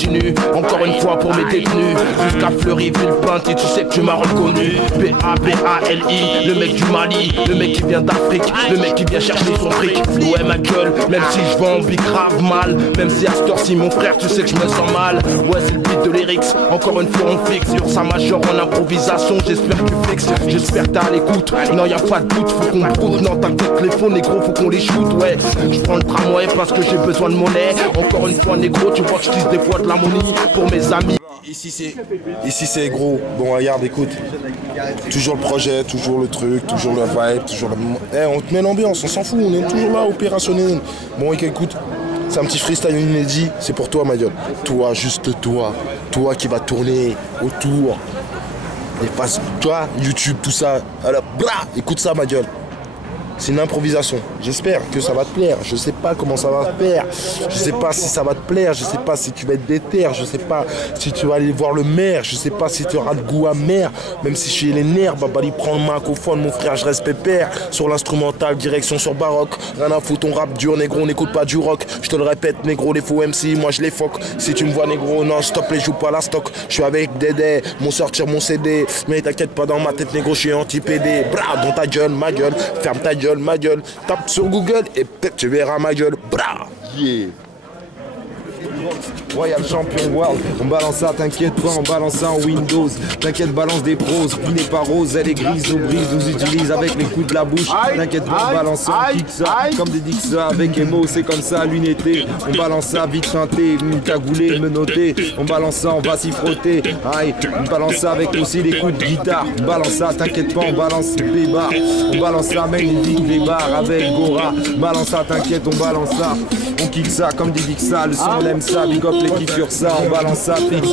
continue. Encore une fois pour mes détenus. Jusqu'à Fleury, Villepinte, et tu sais que tu m'as reconnu. B-A-B-A-L-I, le mec du Mali, le mec qui vient d'Afrique, le mec qui vient chercher son fric. Ouais ma gueule, même si je vends grave mal, même si à cette heure-ci mon frère tu sais que je me sens mal. Ouais c'est le beat de l'Erix, encore une fois on fixe sur sa major en improvisation. J'espère que tu fixes, j'espère que t'es à l'écoute. Non y a pas de doute, faut qu'on broute. Non t'inquiète les faux négro, faut qu'on les shoot. Ouais je prends le tramway parce que j'ai besoin de monnaie. Encore une fois négro, tu vois que je tisse des fois de l'harmonie pour mes amis. Ici c'est gros. Bon regarde, écoute. Toujours le projet, toujours le truc, toujours la vibe, toujours la... on te met l'ambiance, on s'en fout, on est toujours là, opérationnel. Bon écoute, c'est un petit freestyle inédit, c'est pour toi ma gueule. Toi, juste toi. Toi qui va tourner autour. Et passe, toi, YouTube, tout ça. Alors, blah, écoute ça ma gueule. C'est une improvisation. J'espère que ça va te plaire. Je sais pas comment ça va te plaire. Je sais pas si ça va te plaire. Je sais pas si tu vas être déter. Je sais pas si tu vas aller voir le maire. Je sais pas si tu auras le goût amer. Même si je suis les nerfs, Babali prend le microphone. Mon frère, je reste pépère. Sur l'instrumental, direction sur baroque. Rien à foutre, on rap dur, négro. On n'écoute pas du rock. Je te le répète, négro, les faux MC. Moi, je les foque. Si tu me vois, négro, non, stop, les joue pas la stock. Je suis avec Dédé. Mon sortir mon CD. Mais t'inquiète pas, dans ma tête, négro, je suis anti-PD. Bra, dans ta gueule, ma gueule. Ferme ta gueule. Ma gueule, tape sur Google et peut-être tu verras ma gueule. Bra! Yeah! Royal Champion World, on balance ça, t'inquiète pas, on balance ça en Windows. T'inquiète, balance des pros, qui n'est pas rose, elle est grise, nous brise, nous utilise avec les coups de la bouche. T'inquiète pas, on balance ça, on kick ça, comme des dix ça, avec Emo, c'est comme ça, lunetté. On balance ça, vite teinté, cagoulé, menotté. On balance ça, on va s'y frotter. Aïe, on balance ça avec aussi les coups de guitare. On balance ça, t'inquiète pas, on balance les barres. On balance ça, magnifique, les barres avec Gora. Balance ça, t'inquiète, on balance ça. On kick ça comme des dix ça, le son on aime ça, big up l'équipe sur ça, on balance ça, fixe.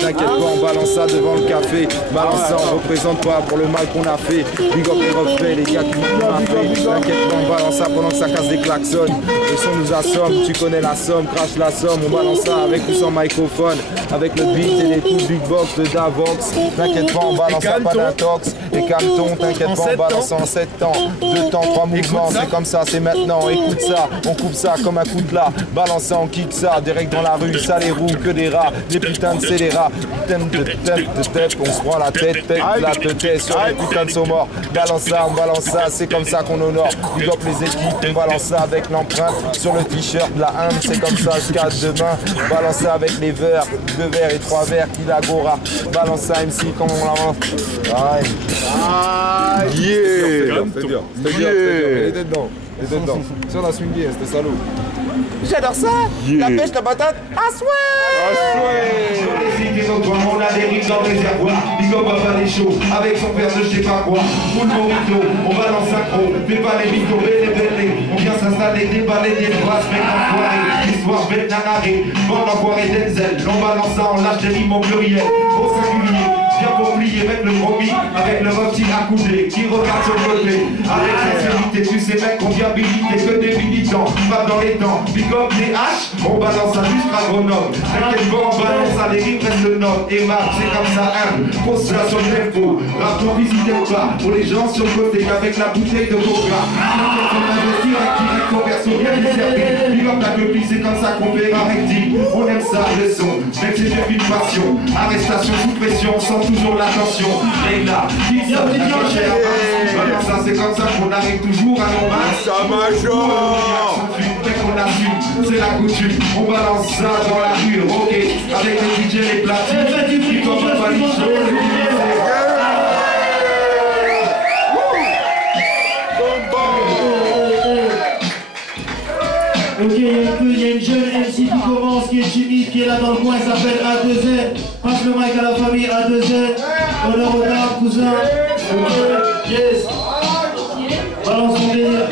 T'inquiète pas, on balance ça devant le café. Balance ça, on représente pas pour le mal qu'on a fait. Big up les refrains, les gars qui m'ont fait. T'inquiète pas, on balance ça pendant que ça casse des klaxons. Le son nous assomme, tu connais la somme, crache la somme. On balance ça avec ou sans microphone, avec le beat et les coups big box de Davox. T'inquiète pas, on balance ça, pas d'intox. Et calme-ton, t'inquiète pas, on balance ça en 7 temps. 2 temps, 3 mouvements, c'est comme ça, c'est maintenant. Écoute ça, on coupe ça comme un coup de là. Balance ça, on kick ça, direct dans la rue, ça les roues, que des rats, des putains de scélérats, on se prend la tête, la tête sur les putains de sauts morts. Balance ça, on balance ça, c'est comme ça qu'on honore. Big up les équipes, on balance ça avec l'empreinte sur le t-shirt, la humble, c'est comme ça jusqu'à demain. Balance ça avec les verres, 2 verres et 3 verres, qu'il agora. Balance ça MC, comme on l'avance. Yeah! C'était dur, il était dedans. Si on a swingé, c'était salaud. J'adore ça, la pêche, la patate, à souhait. Sur les filles des autres, on a des rives dans le réservoir. Big up Papa des shows, avec son père de je sais pas quoi. Roule mon micro, on balance synchro. Fais pas les micros, belle. On vient s'installer, déballer des phrases, mec enfoiré. L'histoire bête nanarée, bande enfoiré Denzel. On balance ça, on lâche des rimes au pluriel, au singulier. Viens pour plier, mettre le promis, avec le reptile accoudé, qui regarde sur le côté. Avec sincérité, tu sais mec, conviabilité, que des militants, pas dans les temps. Big up les haches, on balance ça jusqu'à Grenoble. T'inquiète pas, on balance ça, les rimes restent le nord. Et Marc, c'est comme ça, constellation de tempo. Rapport visitez pas, pour les gens sur le côté, avec la bouteille de coca. Direct, conversion, bien desservi. Big up ta copie, c'est comme ça qu'on fait un recti. On aime ça, le son, même si j'ai une passion. Arrestation sous pression, sans toujours l'attention. Et là, qui ça, ça, c'est comme ça qu'on arrive toujours à nos mains. Ça major. On assume, c'est la coutume, on balance ça dans la rue, ok, avec les DJ, les platines, qui comme un palicho, Ok, il y a une jeune MC qui commence, qui est timide, qui est là dans le coin, il s'appelle A2Z. Passe le mic à la famille A2Z. Honneur aux dames, cousin. Ok, yes. Balance mon délire.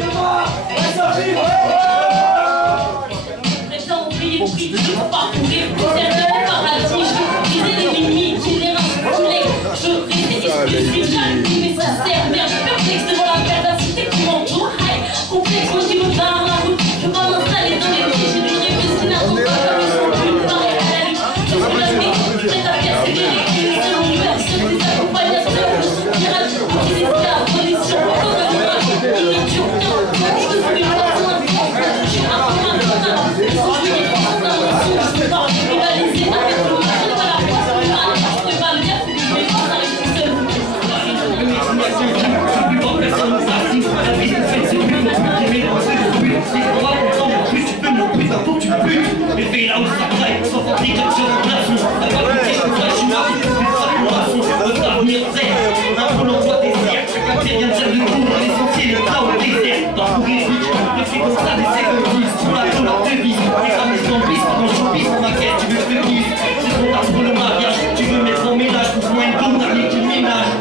là où ça traîne, sans fabrication de plafond. La qualité de flash, une marque, c'est ça, une moisson. Notre avenir zère, un peu l'emploi des airs. Chaque affaire vient de faire le tour, l'essentiel est là où le désert. Dans tous les trucs, je fais comme ça des secondes. Sous la couleur de vie, les femmes sont pistes, quand je pisse dans ma quête, tu veux te vivre. C'est trop tard pour le mariage, tu veux mettre en ménage, pousse-moi une bombe, t'as mis du ménage.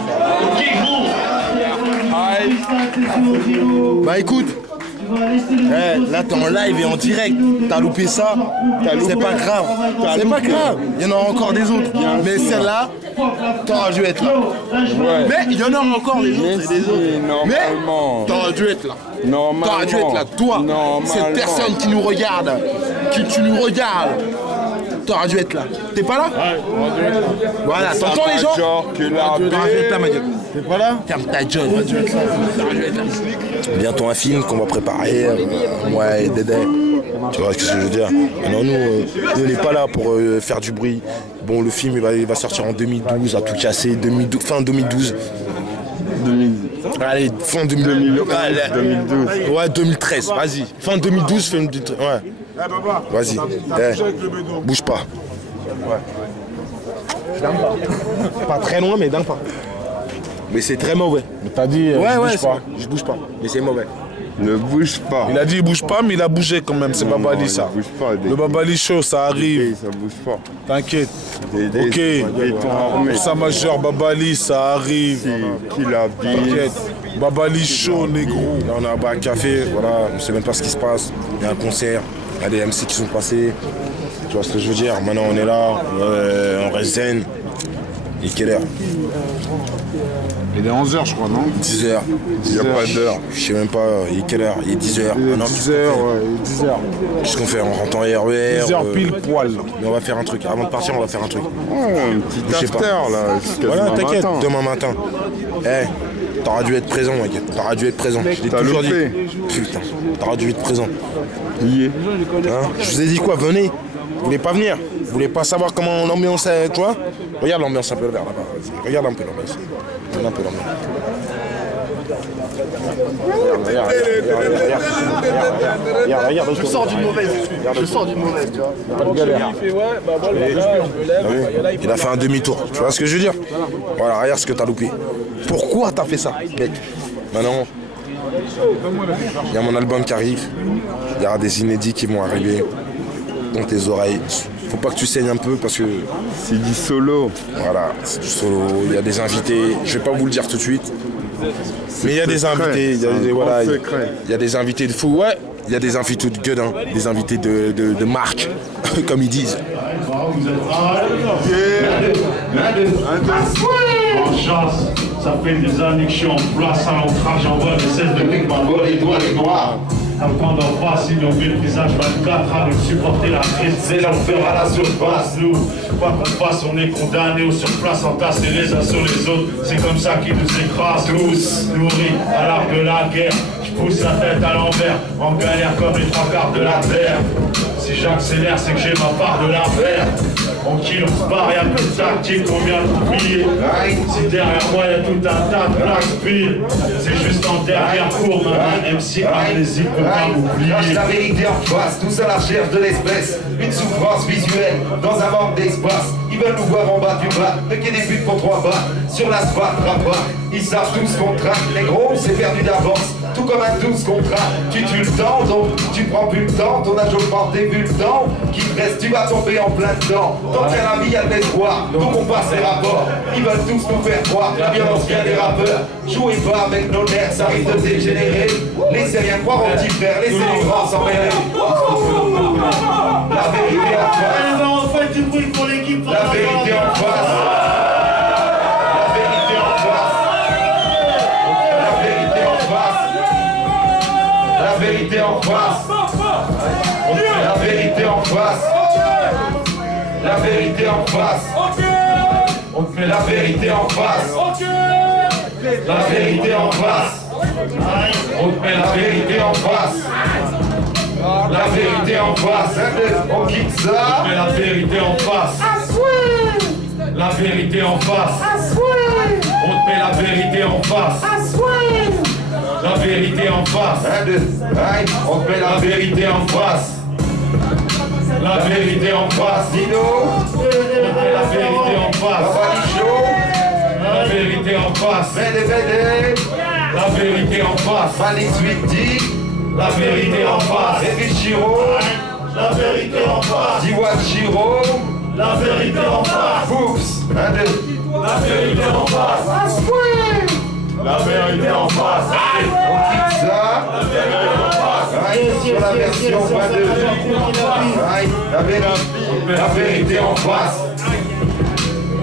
Ok gros. Bah écoute, là t'es en live et en direct, t'as loupé ça, c'est pas grave, c'est pas grave, il y en aura encore des autres, mais celle-là, t'auras dû être là. Ouais. Mais il y en aura encore des autres et des autres, mais Normalement. t'auras dû être là. Normalement. T'auras dû être là, toi, cette personne qui nous regarde, qui tu nous regardes, t'auras dû être là. T'es pas là? Voilà, t'entends les gens? Genre que la T'auras dû être là, ma gueule. T'es pas là? Ferme ta gueule. Bientôt un film qu'on va préparer, moi et Dédé. Tu vois ce que je veux dire? Non, nous on n'est pas là pour faire du bruit. Bon, le film il va sortir en 2012, à tout casser, fin 2012. Allez, fin 2012. Ouais, 2013, vas-y. Fin 2012, fin 2013. Ouais. Vas-y. Bouge pas. Pas très loin, mais d'un pas. Mais c'est très mauvais. Mais t'as dit, Je bouge pas. Mais c'est mauvais. ne bouge pas. Il a dit il bouge pas, mais il a bougé quand même, c'est Babali ça. Bouge pas. Le Babali Show, ça arrive. Ça bouge pas. T'inquiète. Ok. Béton armé. Pour sa majeure Babali, ça arrive. Qui l'habille. T'inquiète. Babali Show, négro. Là, on a un bar à café, voilà, on sait même pas ce qui se passe. Il y a un concert, il y a des MC qui sont passés. Tu vois ce que je veux dire? Maintenant, on est là, on reste zen. Il est quelle heure? Il est 11h, je crois, non? 10h. Il n'y a pas d'heure. Je sais même pas, il est quelle heure? Il est 10h. Il est 10h, ouais, 10h. Qu'est-ce qu'on fait? On rentre en RER. 10h pile poil. Mais on va faire un truc. Avant de partir, on va faire un truc. Ouais, un petit Je sais pas. after, là, jusqu'à Voilà, demain t'inquiète, matin. demain matin. T'auras dû être présent, mec. T'auras dû être présent. Je l'ai T'as toujours dit. loupé. Putain, t'auras dû être présent. Il est. Hein? Je vous ai dit quoi? Venez. Vous voulez pas venir? Vous voulez pas savoir comment l'ambiance est, tu vois? Regarde l'ambiance un peu vers là-bas. Vas-y. Regarde un peu l'ambiance. Regarde un peu l'ambiance. Regarde. Je sors d'une mauvaise. Tu vois. Pas de galère. Il a fait un demi-tour. Tu vois ce que je veux dire? Voilà, regarde ce que t'as loupé. Pourquoi t'as fait ça, mec? Maintenant, il y a mon album qui arrive. Il y aura des inédits qui vont arriver dans tes oreilles. Faut pas que tu saignes un peu parce que C'est du solo. voilà, c'est du solo. Il y a des invités. Je vais pas vous le dire tout de suite. Mais il y a des secret, invités, il y a c'est un des, grand voilà, secret. il y a des invités de fou, ouais. Il y a des invités de gueudin, des invités de marque, comme ils disent. Bonne chance, ça fait des années que je suis en place à l'entrage, j'envoie le 16 de pique, ma gueule, les doigts, les noirs. Apprendre en face, ils ont vu le visage 24 à nous supporter la crise, c'est l'enfer à la surface, nous. Quoi qu'on fasse, on est condamnés ou sur place, entassés les uns sur les autres. C'est comme ça qu'ils nous écrasent tous, nourris à l'art de la guerre. Je pousse la tête à l'envers, en galère comme les trois quarts de la terre. Si j'accélère, c'est que j'ai ma part de l'affaire. En kill, on se barre, y'a plus de tactique, combien de billets. Si derrière moi y'a tout un tas de black speed, c'est juste en dernière cour, un MC amnésique peut pas m'oublier. Lâche la vérité en face, tous à la recherche de l'espèce. Une souffrance visuelle dans un manque d'espace. Ils veulent nous voir en bas du bas, le quai des buts pour 3 bas. Sur l'asphalte, rabat, ils savent tous qu'on traque. Les gros, c'est perdu d'avance. Tout comme un 12 contrat, tu tues le temps, donc tu prends plus le temps, ton âge augmente et vu le temps qui te reste, tu vas tomber en plein dedans. Tant qu'il y a la vie, il y a de l'espoir, donc on passe les rapports. Ils veulent tous nous faire croire, la violence vient des rappeurs. Jouez pas avec nos nerfs, ça risque de dégénérer. Laissez rien croire aux petits frères, laissez les grands s'emmêler. La vérité en face. On fait du bruit pour l'équipe. La vérité en face. La vérité en face. La vérité en face. La vérité en face. La vérité en face. La vérité en face. On fait la vérité en face. La vérité en face. On fait la vérité en face. La vérité en face. On quitte ça. On fait la vérité en face. La vérité en face. On te met la vérité en face. La vérité en face. On te met la vérité en face. La vérité en face, Dino. La vérité en face, Babalicho. La vérité en face, Bédé. La vérité en face, Valix 8D. La vérité en face, Evichiro. La vérité en face, Diwachiro. La vérité en face, Foups. 1, 2. La vérité en face, la vérité en face, on quitte ça. La vérité en face, sur la version 22. La vérité en face.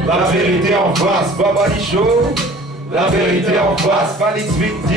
La vérité en face, Babalicho. La vérité en face, Valix 8D.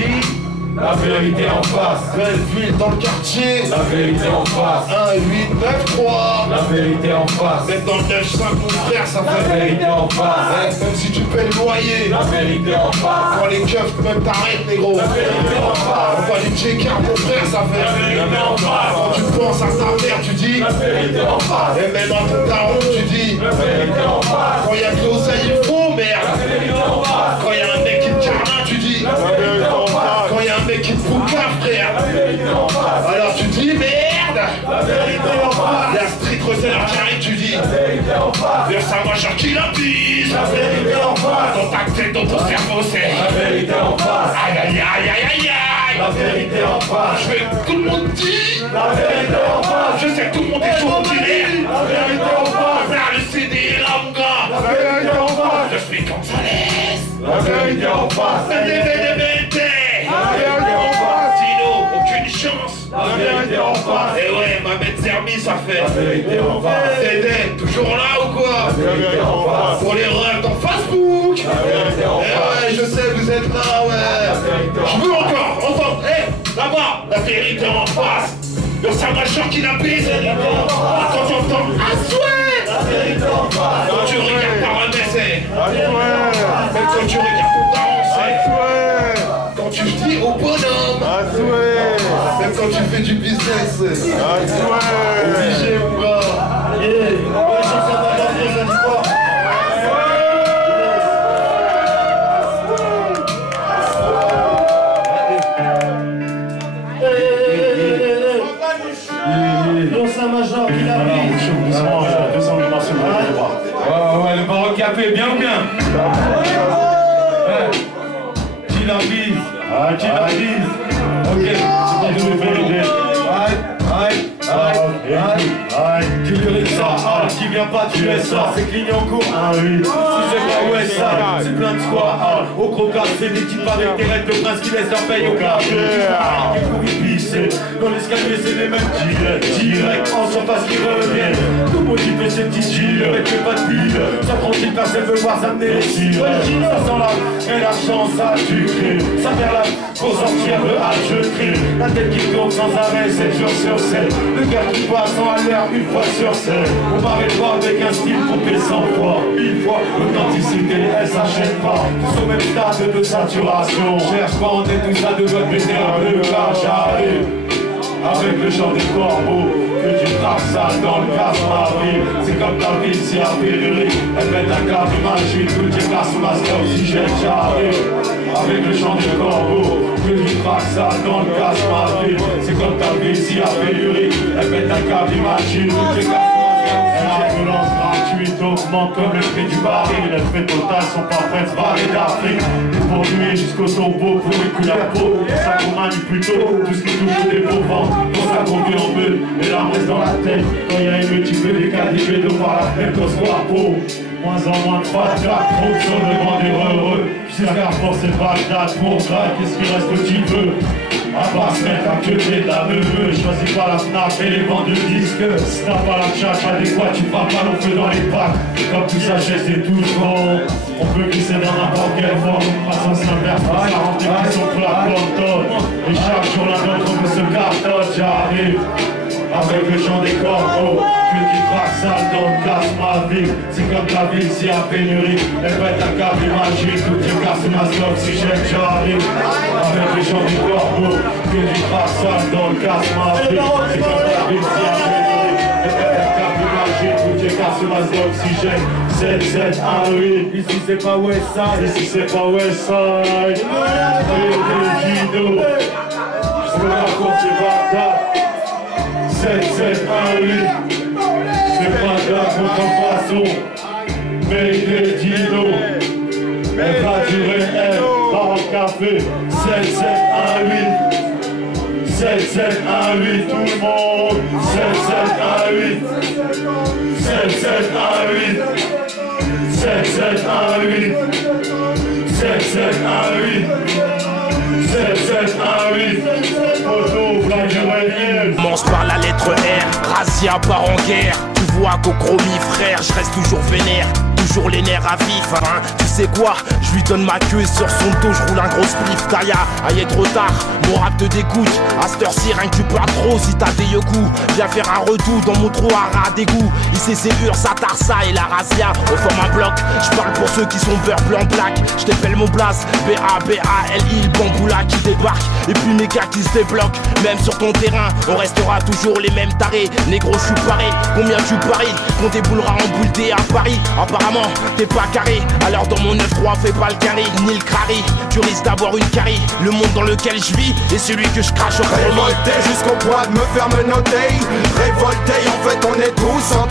La vérité en face, Belleville dans le quartier. La vérité en face, 1, 8, 9, 3. La vérité en face, même dans le 9, 5, mon frère, ça fait la vérité en face. Même si tu paies le loyer, la vérité en face. Quand les keufs même t'arrêtent, négro. La vérité en face. Quand les checkers, mon frère, ça fait la vérité en face. Quand tu penses à ta mère, tu dis la vérité en face. Et même à ton daron, tu dis la vérité en face. Quand il y a de l'oseille, il faut, merde. La vérité en face. Quand il y a un mec qui te carlin, tu dis la vérité en face. Quand il y a un mec qui te bouca, frère, la vérité en face. Alors tu dis merde. La vérité en face. La street recèle qui arrive, tu dis la vérité en face. Vers sa major qui la bise. La vérité en face. Dans ta tête, dans ton cerveau, c'est la vérité en face. Aïe aïe aïe aïe aïe aïe. La vérité en face. Je veux que tout le monde dit la vérité en face. Je sais que tout le monde est chaud au filet. La vérité en face. Vers le CD et là mon gars. La vérité en face. Je suis Gonzalez. La vérité en face. La vérité en face. Dino, aucune chance. La vérité en face. Et ouais, ma bête Zermi, ça fait la vérité en face. Dédé, toujours là ou quoi? La vérité en face. Pour les rêves dans Facebook. La vérité en face. Et ouais, je sais, vous êtes là, ouais. Je veux encore entendre, là-bas, la vérité en face. Le Samachor qui la pise. Quand t'entends, ah souhait. La vérité en face. Quand tu regardes par un essai. Même quand tu regardes ton daron, c'est quand tu dis au bonhomme. Même quand tu fais du business. Obligé, mon gars. Major qui l'a pris. Ouais, le baroque café, bien ou bien? Qui la bise? Qui la bise? Ok, c'est pour vérifier. Qui lui ça, qui vient pas tu es ça, c'est Clignancourt. Si c'est pas ouais ça, c'est plein de squats. Au croquat, c'est des types avec des règles de prince qui laissent leur paye au café. Dans l'escalier, c'est les mêmes direct en surface qui reviennent. Tout motivé, c'est petit Gilles, avec les pas de bille. Ça tranquille, personne veut voir s'amener les cils. Ça sent là, et la chance a du cri. Ça perd là, pour sortir le hacheterie. La tête qui tourne sans arrêt, 7 jours sur 7. Le gars qui passe en l'air une fois sur 7. On m'arrête pas avec un style pompé 100 fois. 1000 fois, l'authenticité, elle s'achète pas. Tous au même stade de saturation. Cherche pas, on est tous à deux doigts de péter un peu, car j'arrive. Avec le chant des corbeaux, que tu traces ça dans le casse ma vie. C'est comme ta ville, si à pénurie. Elle met un quart d'imagine, tout est là sous la star, oxygène, j'arrive. Avec le chant des corbeaux, que tu traces ça dans le casse ma vie. C'est comme ta ville, si à pénurie. Elle met un quart d'imagine, tout est là. La violence gratuite augmente comme le prix du baril. Les frais totales sont pas prêtes, barrées d'Afrique. Pour lui jusqu'au tombeau, pour les coups de peau. Ça qu'on manie plutôt, tout ce qui touche des beaux vents. Pour ça qu'on vit en bulle, et l'arme reste dans la tête. Quand il y a une tu peux les qualifier de voir la tête au soir peau. Moins en moins de phrases, la trompe sur le banc des heureux. Jusqu'à force et Bagdad pour grave, qu'est-ce qui reste que tu veux? À part se mettre à queuter de la neveu. Choisis pas la FNAP et les ventes de disques. Si t'as pas la tchatch adéquate, tu frappes pas long feu dans les packs. Comme tout s'achète, c'est tout bon. On peut glisser dans n'importe quelle forme. Passant s'inverse, pas ça rentre des sont pour la plantonne. Et chaque jour la nôtre, on se cartonne, j'arrive. Avec le chant des corbeaux, que tu traques sale dans le casse ma ville. C'est comme ta ville si à pénurie. Elle va être un câble magique, tout est casse ma oxygène, j'arrive. Avec le chant des corbeaux, que tu traques sale dans le casse ma ville. C'est comme ta ville si à pénurie. Elle va être un câble magique, tout est casse ma oxygène. 7, 1, 8, ici c'est pas Westside, ici c'est pas Westside. Avec les Gino, je me raconte c'est Bagdad. 7, 1, 8. contrefaçon, mais des dinos. Elle va durer, elle, dans le café. 7, 7, 1, 8. 7, 7, 1, 8, tout le monde. 7, 7, 1, 8. 7, 7, 1, 8. 7, 7, 1, 8. 7, 7, 1, 8. 7, 7, 1, 8. Photo, va durer, elle. Commence par la lettre R, Razia part en guerre. Tu vois Cocromi frère, je reste toujours vénère. Toujours les nerfs à vif, hein. Tu sais quoi, je lui donne ma queue et sur son dos je roule un gros spliff. Taya, aïe trop tard, mon rap te dégoûte. À cette heure-ci rien que tu parles trop si t'as des yoku. Viens faire un redout dans mon trou à ras d'égout. ICCUR, Satarsa et la Razia, on forme un bloc. Je parle pour ceux qui sont beurre blanc black. Je t'appelle mon blast, B-A-B-A-L-I, le bamboula qui débarque. Et puis mes gars qui se débloquent. Même sur ton terrain, on restera toujours les mêmes tarés. Négro, je suis paré, combien tu paries qu'on déboulera en boule D à Paris. Apparemment t'es pas carré, alors dans mon 9-3 fais pas le carré, ni le crari. Tu risques d'avoir une carie, le monde dans lequel je vis et celui que je crache au premier. Révolté jusqu'au point de me faire menotter. Révolté, en fait on est tous en